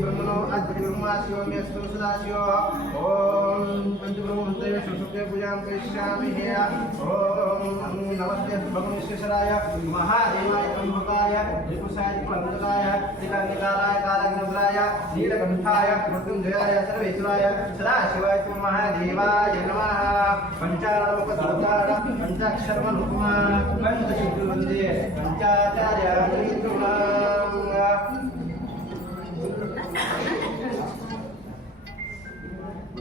ब्रह्मणो अधिपति ब्रह्मा शिव अस्तु सदा ॐ पञ्चब्रह्मस्ते सुसुप्ते पूजां करिष्यामि हे ॐ नमस्ते भगवनेश्वराय महादेवाय ब्रह्मकाय त्रिपुषाय त्रिपुरन्दकाय त्रिकर्णिकाराय कालग्नभराय नीलकण्ठाय मृत्युञ्जयाय सर्वेश्वराय सदाशिवाय महादेवाय नमः पञ्चानवपदार्थाः पञ्चाक्षरमनुपमा पञ्चशुद्धवन्दे पञ्चाचार्याणि त्रिगुणाम्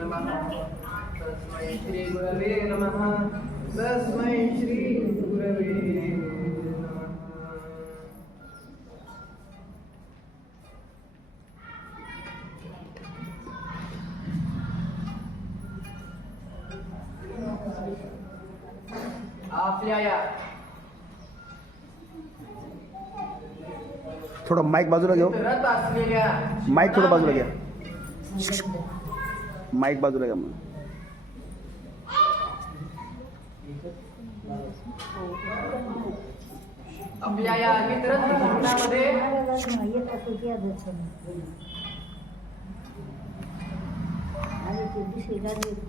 नमः तस्मै श्रीगुरवे नमः तस्मै श्रीगुरवे नमः आपल्या या थोडं माईक बाजूला घेऊ करत असलेल्या माईक थोडं बाजूला घ्या माईक बाजूला घ्या आपल्या या प्रकरणामध्ये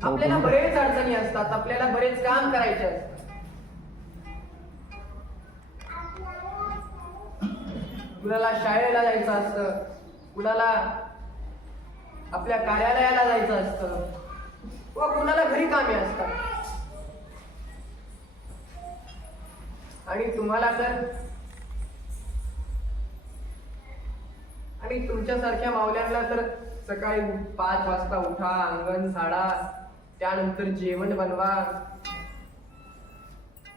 आपल्याला बरेच अडचणी असतात. आपल्याला बरेच काम करायचे असतात. कुणाला शाळेला जायचं असतं कुणाला आपल्या कार्यालयाला जायचं असतं. व कुणाला घरी कामे असतात. आणि तुम्हाला तर आणि तुमच्यासारख्या मावल्यांना तर सकाळी पाच वाजता उठा अंगण झाडा त्यानंतर जेवण बनवा.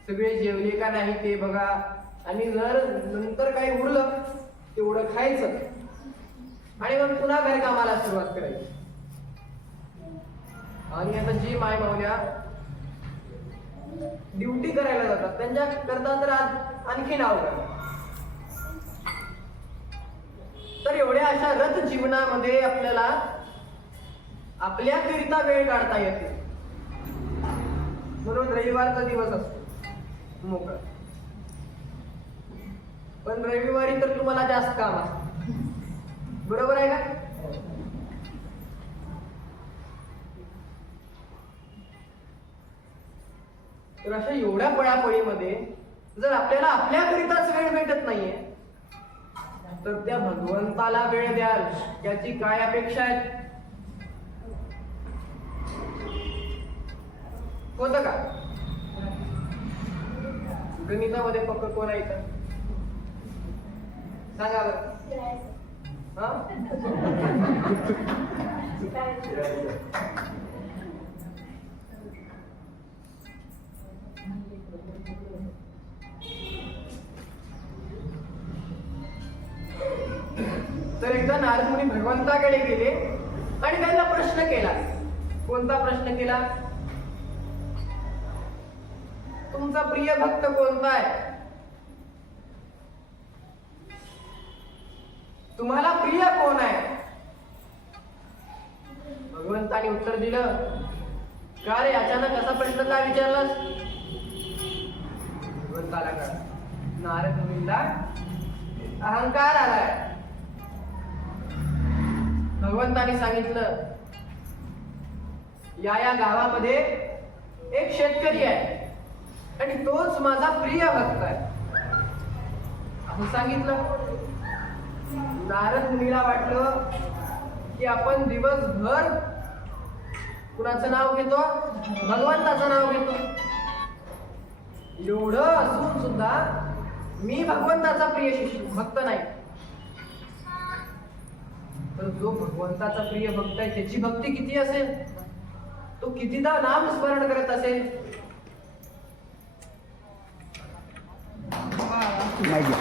सगळे जेवले का नाही ते बघा. आणि जर नंतर काही उरलं तेवढं खायचं. आणि मग पुन्हा घर कामाला सुरुवात करायची. आणि आता जी माय मावल्या ड्युटी करायला जातात त्यांच्या करता तर आज आणखी नाव तर एवढ्या अशा रथ जीवनामध्ये आपल्याला आपल्याकरिता वेळ काढता येते. म्हणून रविवारचा दिवस असतो. मोकळा. पण रविवारी तर तुम्हाला जास्त काम असतं. बरोबर आहे का तर अशा एवढ्या पळापळीमध्ये जर आपल्याला आपल्याकरिताच वेळ भेटत नाहीये तर त्या भगवंताला वेळ द्याल याची काय अपेक्षा आहे? होत का? गणितामध्ये पक्क कोण आहे सांगा बरं. तर एकदा नारद मुनी भगवंताकडे गेले आणि त्यांना प्रश्न केला. कोणता प्रश्न केला? तुमचा प्रिय भक्त कोणता आहे? तुम्हाला प्रिय कोण आहे? भगवंताने उत्तर दिलं. का रे अचानक असा प्रश्न का विचारलास? भगवंताला का नारद मुनींना अहंकार आलाय. भगवंताने सांगितलं या या गावामध्ये एक शेतकरी आहे आणि तोच माझा प्रिय भक्त आहे. असं सांगितलं. नारद मुनीला वाटलं की आपण दिवसभर कुणाचं नाव घेतो? भगवंताचं नाव घेतो. एवढं असून सुद्धा मी भगवंताचा प्रिय शिष्य भक्त नाही. तर जो भगवंताचा प्रिय भक्त आहे त्याची भक्ती किती असेल? तो कितीदा नाम स्मरण करत असेल? María.